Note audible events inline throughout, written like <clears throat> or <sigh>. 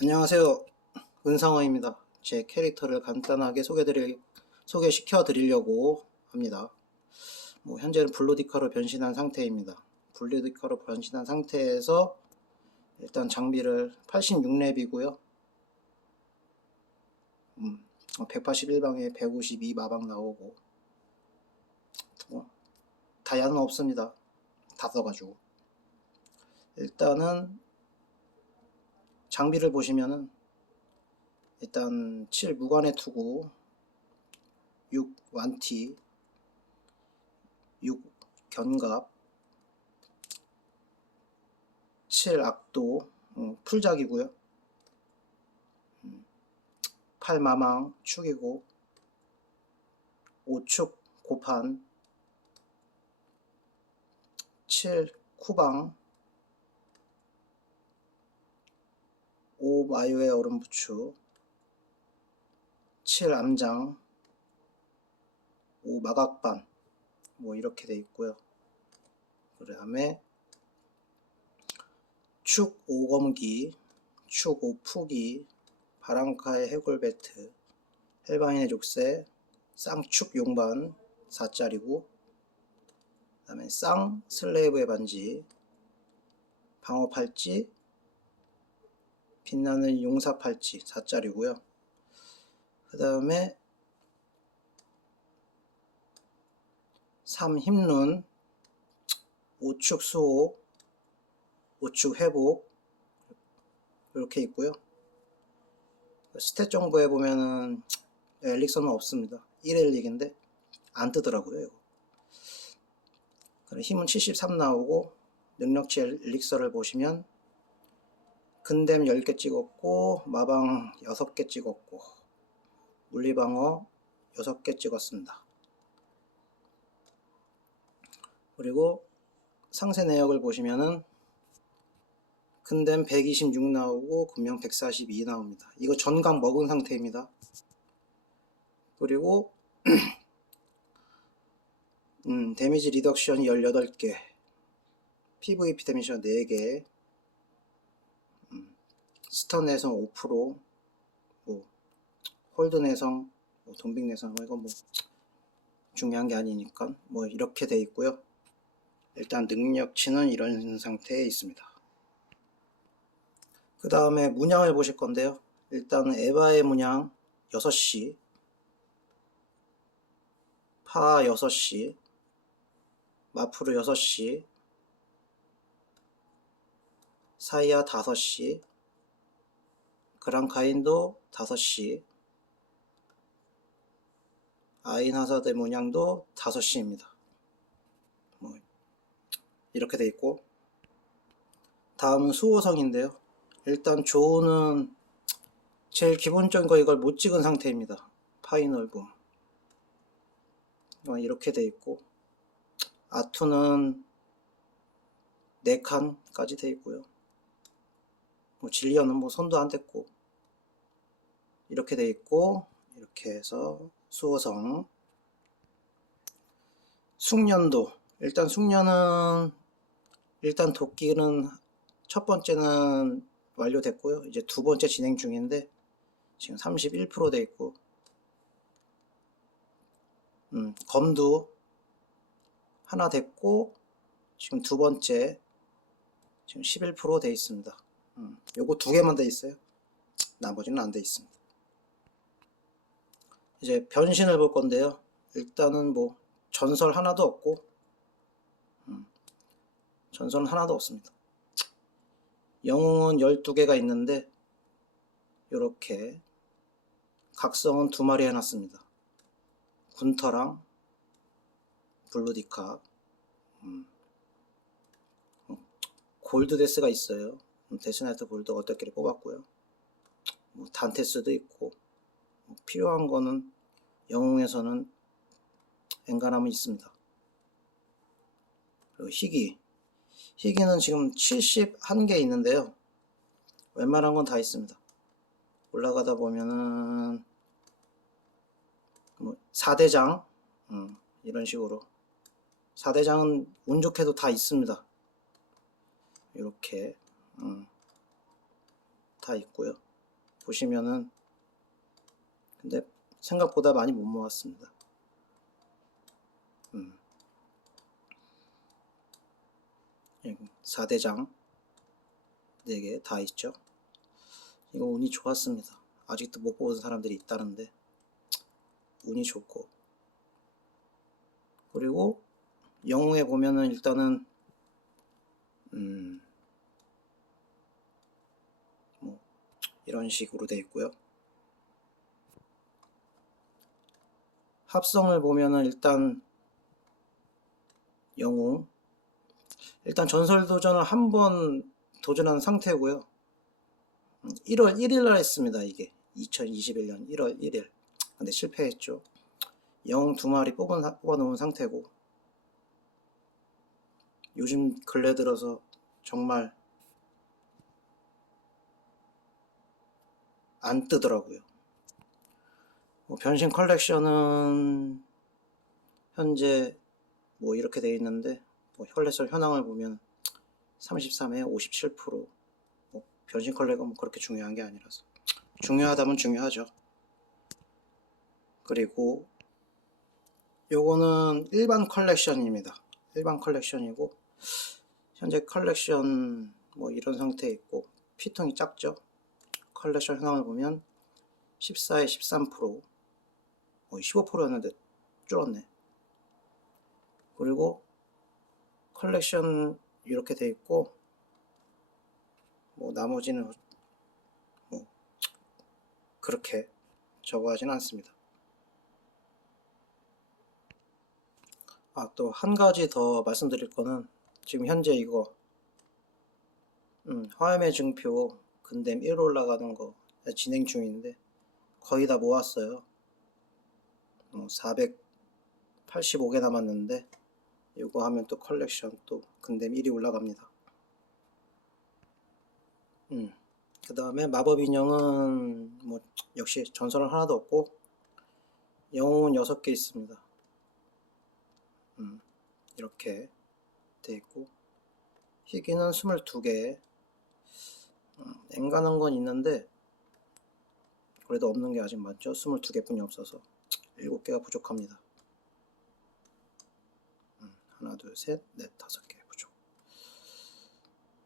안녕하세요. 은상어입니다. 제 캐릭터를 간단하게 소개드릴, 소개시켜 드리려고 합니다. 뭐, 현재는 블루디카로 변신한 상태입니다. 블루디카로 변신한 상태에서 일단 장비를 86렙이고요. 음, 181방에 152 마방 나오고, 뭐, 다이아는 없습니다. 다 써가지고. 일단은 장비를 보시면은 일단 7 무관의 투구 6 완티 6 견갑 7 악도 음, 풀작이고요. 8 마망 축이고 5축 고판 7 쿠방 5 마요의 얼음 부추 7 암장 5 마각반 뭐 이렇게 돼 있고요. 그 다음에 축 5검기 축 5푸기 바람카의 해골 배트 헬바인의 족쇄 쌍축 용반 4짜리고 그 다음에 쌍 슬레이브의 반지 방어 팔찌 빛나는 용사 팔찌 4짜리고요. 그 다음에 3 힘룬 5축 수호 5축 회복 이렇게 있고요. 스탯 정보에 보면은 엘릭서는 없습니다. 1엘릭인데 안 뜨더라고요. 이거. 힘은 73 나오고 능력치 엘릭서를 보시면 근댐 10개 찍었고 마방 6개 찍었고 물리방어 6개 찍었습니다. 그리고 상세 내역을 보시면은 근댐 126 나오고 금명 142 나옵니다. 이거 전강 먹은 상태입니다. 그리고 <clears throat> 음, 데미지 리덕션이 18개 PVP 데미션 4개 스턴 내성 5%, 뭐 홀드 내성, 뭐 돈빅 내성 이건 뭐 중요한 게 아니니까 뭐 이렇게 돼 있고요. 일단 능력치는 이런 상태에 있습니다. 그 다음에 문양을 보실 건데요. 일단 에바의 문양 6시, 파 6시, 마프르 6시, 사이아 5시, 그랑카인도 5시 아인 하사드 문양도 5시입니다. 뭐 이렇게 돼 있고 다음은 수호성인데요. 일단 조우는 제일 기본적인 거 이걸 못 찍은 상태입니다. 파이널붐 어, 이렇게 돼 있고 아투는 4칸까지 돼 있고요. 뭐 진리언은 뭐 손도 안 댔고. 이렇게 돼 있고 이렇게 해서 수호성. 숙련도. 일단 숙련은 일단 도끼는 첫 번째는 완료됐고요. 이제 두 번째 진행 중인데 지금 31%돼 있고. 음, 검도 하나 됐고 지금 두 번째 지금 11%돼 있습니다. 음, 요거 두 개만 돼 있어요. 나머지는 안 돼 있습니다. 이제 변신을 볼 건데요. 일단은 뭐 전설 하나도 없고 음, 전설은 하나도 없습니다. 영웅은 12개가 있는데 이렇게 각성은 두 마리 해놨습니다. 군터랑 블루디카 음, 골드데스가 있어요. 데스나이트 볼드 어떻게 뽑았고요. 뭐 단테스도 있고 뭐 필요한 거는 영웅에서는 엔간함은 있습니다. 그리고 희귀 희귀는 지금 71개 있는데요. 웬만한 건 다 있습니다. 올라가다 보면은 뭐 4대장 음, 이런 식으로 4대장은 운 좋게도 다 있습니다. 이렇게 음. 다 있고요. 보시면은 근데 생각보다 많이 못 모았습니다. 음. 4대장 4개 다 있죠. 이거 운이 좋았습니다. 아직도 못 뽑은 사람들이 있다는데 운이 좋고 그리고 영웅에 보면은 일단은 음, 뭐 이런 식으로 돼 있고요. 합성을 보면은 일단 영웅 일단 전설 도전을 한 번 도전한 상태고요. 1월 1일 날 했습니다. 이게 2021년 1월 1일. 근데 실패했죠. 영웅 두 마리 뽑은, 뽑아놓은 상태고 요즘 근래 들어서 정말 안 뜨더라고요. 뭐 변신 컬렉션은 현재 뭐 이렇게 돼 있는데 뭐 혈레설 현황을 보면 33회 57%. 뭐 변신 컬렉은 뭐 그렇게 중요한 게 아니라서 중요하다면 중요하죠. 그리고 요거는 일반 컬렉션입니다. 일반 컬렉션이고 현재 컬렉션 뭐 이런 상태에 있고 피통이 작죠. 컬렉션 현황을 보면 14에 13%, 뭐 15%였는데 줄었네. 그리고 컬렉션 이렇게 돼 있고 뭐 나머지는 뭐 그렇게 적어하진 않습니다. 아, 또 한 가지 더 말씀드릴 거는 지금 현재 이거 음, 화염의 증표 근댐 1 올라가는 거 진행 중인데 거의 다 모았어요. 어, 485개 남았는데 이거 하면 또 컬렉션 또 근댐 1이 올라갑니다. 음. 그 다음에 마법 인형은 뭐 역시 전설은 하나도 없고 영웅은 6개 있습니다. 음, 이렇게 돼 있고 희귀는 22개 음, 앵가는 건 있는데 그래도 없는 게 아직 많죠. 22개뿐이 없어서 7개가 부족합니다. 음, 하나 둘셋넷 다섯 개 부족.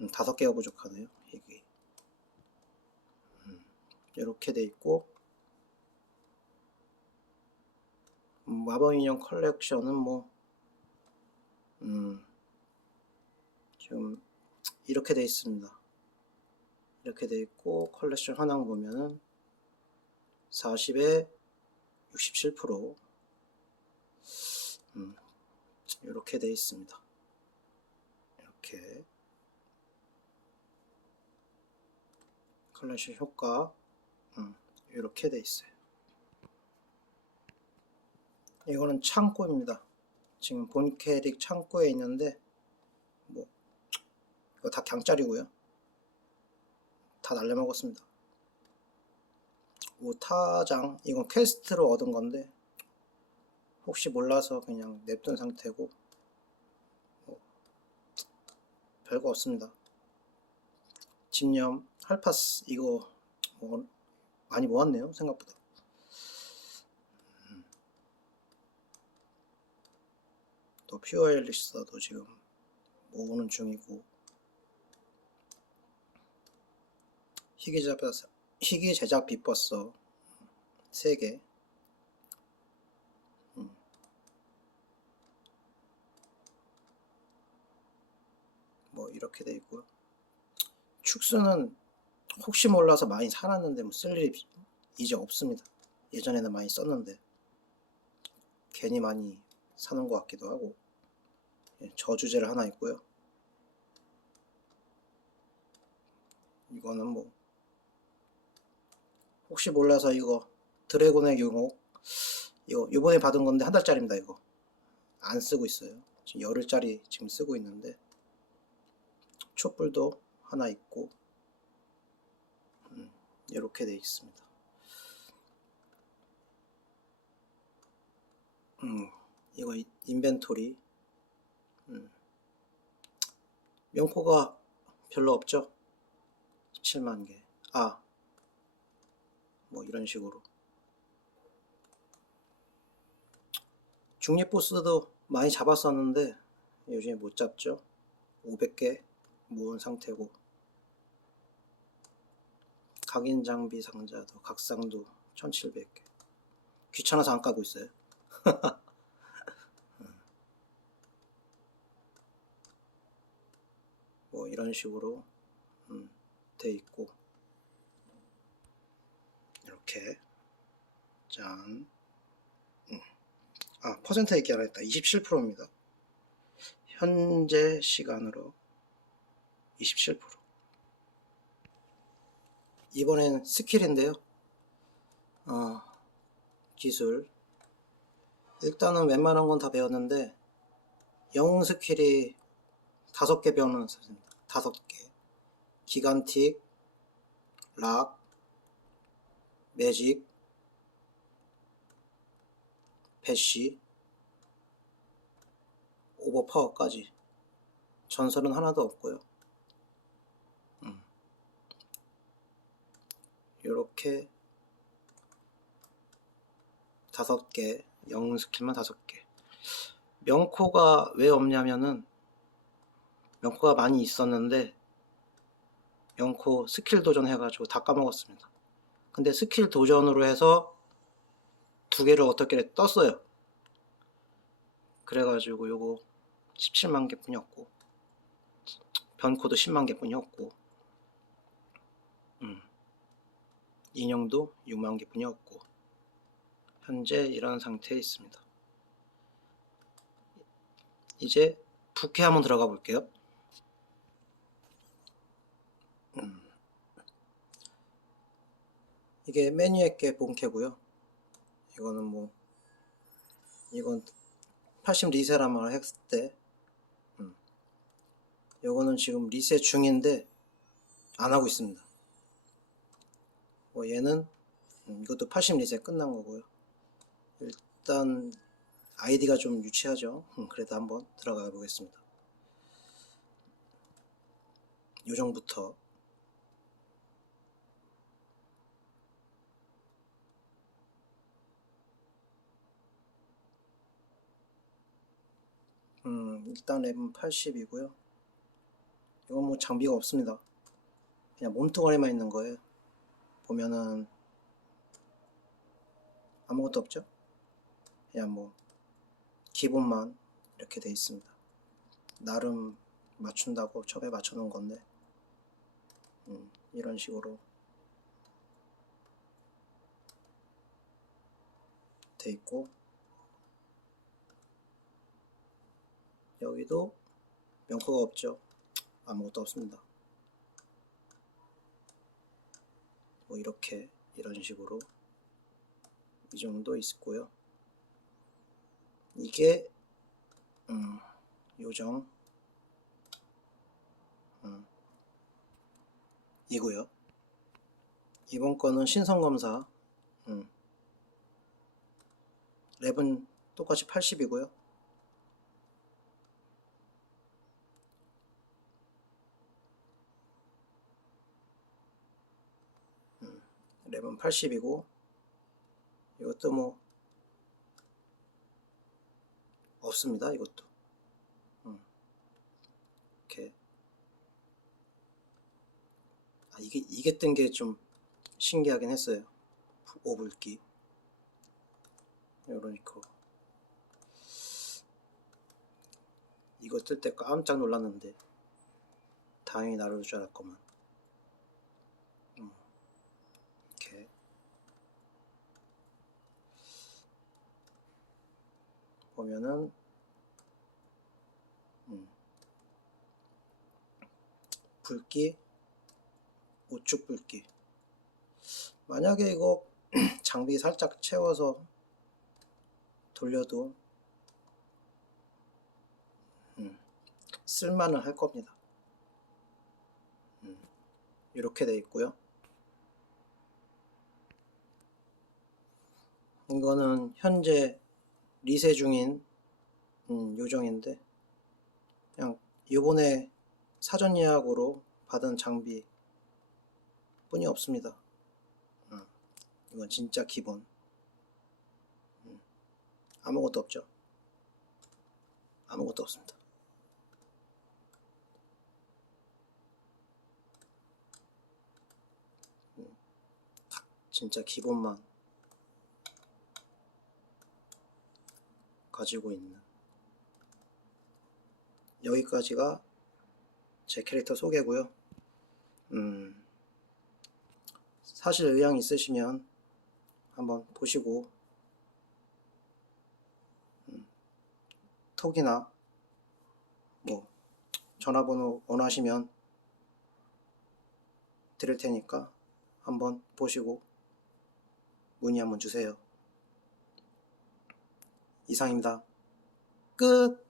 음, 다섯 개가 부족하네요 희귀 음, 이렇게 돼 있고 음, 마법 인형 컬렉션은 뭐 음, 지금 이렇게 돼 있습니다. 이렇게 돼 있고 컬렉션 현황 보면은 40에 67% 음, 이렇게 돼 있습니다. 이렇게 컬렉션 효과 음, 이렇게 돼 있어요. 이거는 창고입니다. 지금 본 캐릭 창고에 있는데 뭐 이거 다 강짜리고요. 다 날려먹었습니다. 오타장 이건 퀘스트로 얻은 건데 혹시 몰라서 그냥 냅둔 상태고 뭐 별거 없습니다. 집념 할파스 이거 뭐 많이 모았네요 생각보다. 또 퓨어 엘리스도 지금 모으는 중이고 희귀 제작 희귀 제작 비버서 3개 음. 뭐 이렇게 돼 있고요 축수는 혹시 몰라서 많이 사놨는데 뭐 쓸 일이 이제 없습니다 예전에는 많이 썼는데 괜히 많이 사는 것 같기도 하고 예, 저주제를 하나 있고요. 이거는 뭐 혹시 몰라서 이거 드래곤의 유목 이거 요번에 받은 건데 한 달짜리입니다 이거. 안 쓰고 있어요. 지금 열흘짜리 지금 쓰고 있는데. 촛불도 하나 있고. 음, 이렇게 돼 있습니다. 음, 이거 인벤토리. 음. 명코가 별로 없죠? 7만 개. 아, 뭐 이런 식으로. 중립 보스도 많이 잡았었는데 요즘에 못 잡죠. 500개 모은 상태고 각인 장비 상자도 각상도 1700개 귀찮아서 안 까고 있어요. <laughs> 뭐 이런 식으로 음, 돼 있고 이렇게 짠. 음. 아 퍼센트 얘기 하나 했다. 27%입니다. 현재 시간으로 27%. 이번엔 스킬인데요. 어, 기술. 일단은 웬만한 건 다 배웠는데 영웅 스킬이 다섯 개 배우는 선생님. 다섯 개. 기간틱, 락, 매직, 배시, 오버파워까지. 전설은 하나도 없고요. 음. 요렇게 다섯 개, 영웅 스킬만 다섯 개. 명코가 왜 없냐면은 명코가 많이 있었는데 명코 스킬 도전 해가지고 다 까먹었습니다. 근데 스킬 도전으로 해서 두 개를 어떻게 떴어요. 그래가지고 요거 17만 개 뿐이었고 변코도 10만 개 뿐이었고 음. 인형도 6만 개 뿐이었고 현재 이런 상태에 있습니다. 이제 부캐 한번 들어가 볼게요. 음. 이게 메뉴에 게 본캐고요. 이거는 뭐 이건 80 리세라만 했을 때 음. 요거는 지금 리세 중인데 안 하고 있습니다. 뭐 얘는 음, 이것도 80 리세 끝난 거고요. 일단 아이디가 좀 유치하죠. 음, 그래도 한번 들어가 보겠습니다. 요정부터 음, 일단 랩은 80이고요. 이건 뭐 장비가 없습니다. 그냥 몸뚱아리만 있는 거예요. 보면은 아무것도 없죠? 그냥 뭐 기본만 이렇게 돼 있습니다. 나름 맞춘다고 처음에 맞춰 놓은 건데 음, 이런 식으로 돼 있고 여기도 명코가 없죠. 아무것도 없습니다. 뭐 이렇게 이런 식으로 이 정도 있고요. 이게 음, 요정 음, 이고요. 이번 거는 신성검사 음, 랩은 똑같이 80이고요. 랩은 80이고 이것도 뭐 없습니다 이것도. 음. 이렇게. 아, 이게 이게 뜬 게 좀 신기하긴 했어요. 오불기. 거. 이거 뜰 때 깜짝 놀랐는데. 다행히 나를 줄 알았구만 이렇게 보면은 음, 붉기 우측 붉기. 만약에 이거 <clears throat> 장비 살짝 채워서 돌려도 음, 쓸만은 할 겁니다. 음, 이렇게 돼 있고요. 이거는 현재 리세 중인 음, 요정인데 그냥 요번에 사전 예약으로 받은 장비 뿐이 없습니다. 음, 이건 진짜 기본. 음, 아무것도 없죠. 아무것도 없습니다. 음, 딱 진짜 기본만 가지고 있는 여기까지가 제 캐릭터 소개고요. 음, 사실 의향 있으시면 한번 보시고 음, 톡이나 뭐 전화번호 원하시면 드릴 테니까 한번 보시고 문의 한번 주세요. 이상입니다. 끝!